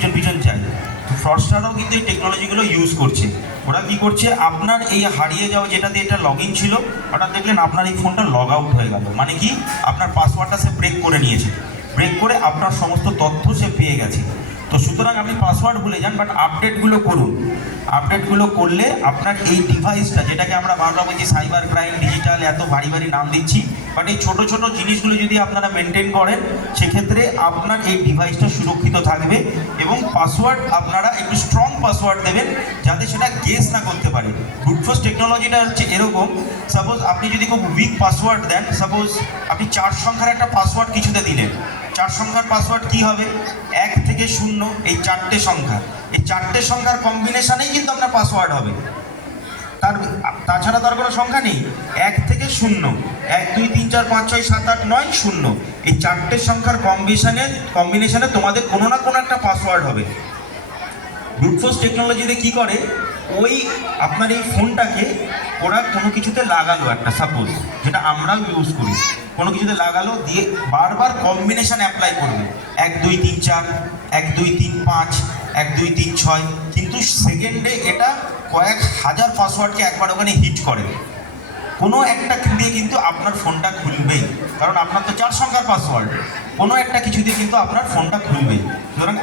পিছন পিছন চাই। ফ্রডস্টাররাও কিন্তু এই টেকনোলজিগুলো ইউজ করছে। ওরা কী করছে, আপনার এই হারিয়ে যাওয়া যেটা দিয়ে এটা লগ ইন ছিল, হঠাৎ দেখলেন আপনার এই ফোনটা লগ আউট হয়ে গেল, মানে কি আপনার পাসওয়ার্ডটা সে ব্রেক করে নিয়েছে, ব্রেক করে আপনার সমস্ত তথ্য সে পেয়ে গেছে। তো সুতরাং আপনি পাসওয়ার্ড ভুলে যান, বাট আপডেটগুলো করুন। আপডেটগুলো করলে আপনার এই ডিভাইসটা, যেটাকে আমরা বারবার বলছি সাইবার ক্রাইম, ডিজিটাল, এত ভারী ভারী নাম দিচ্ছি, বাট এই ছোটো ছোটো জিনিসগুলো যদি আপনারা মেনটেন করেন, সেক্ষেত্রে আপনার এই ডিভাইসটা সুরক্ষিত থাকবে। এবং পাসওয়ার্ড আপনারা একটু স্ট্রং পাসওয়ার্ড দেবেন, যাতে সেটা গেস না করতে পারে। ব্রুট ফোর্স টেকনোলজিটা হচ্ছে এরকম, সাপোজ আপনি যদি খুব উইক পাসওয়ার্ড দেন, সাপোজ আপনি 4 সংখ্যার একটা পাসওয়ার্ড কিছুতে দিলেন, 4 সংখ্যার পাসওয়ার্ড কী হবে, 1 থেকে 0, এই 4টে সংখ্যা, এই 4টে সংখ্যার কম্বিনেশানেই কিন্তু আপনার পাসওয়ার্ড হবে। তাছাড়া তার কোনো সংখ্যা নেই। 1 থেকে 0, 1 2 3 4 5 6 7 8 9 0, এই 4টে সংখ্যার কম্বিনেশনে তোমাদের কোনো না কোনো একটা পাসওয়ার্ড হবে। ব্রুট ফোর্স টেকনোলজিতে কী করে, ওই আপনার এই ফোনটাকে ওরা কোনো কিছুতে লাগালো, একটা সাপোজ যেটা আমরাও ইউজ করি, কোনো কিছুতে লাগালো, দিয়ে বারবার কম্বিনেশান অ্যাপ্লাই করবে, 1 2 3 4, 1 2 3 5, 1 2 3 6, কিন্তু সেকেন্ডে এটা কয়েক হাজার পাসওয়ার্ডকে একবার ওখানে হিট করে। কোনো একটা দিয়ে কিন্তু আপনার ফোনটা খুলবেই, কারণ আপনার তো 4 সংখ্যার পাসওয়ার্ড, কোনো একটা কিছু দিয়ে কিন্তু আপনার ফোনটা খুলবেই। সুতরাং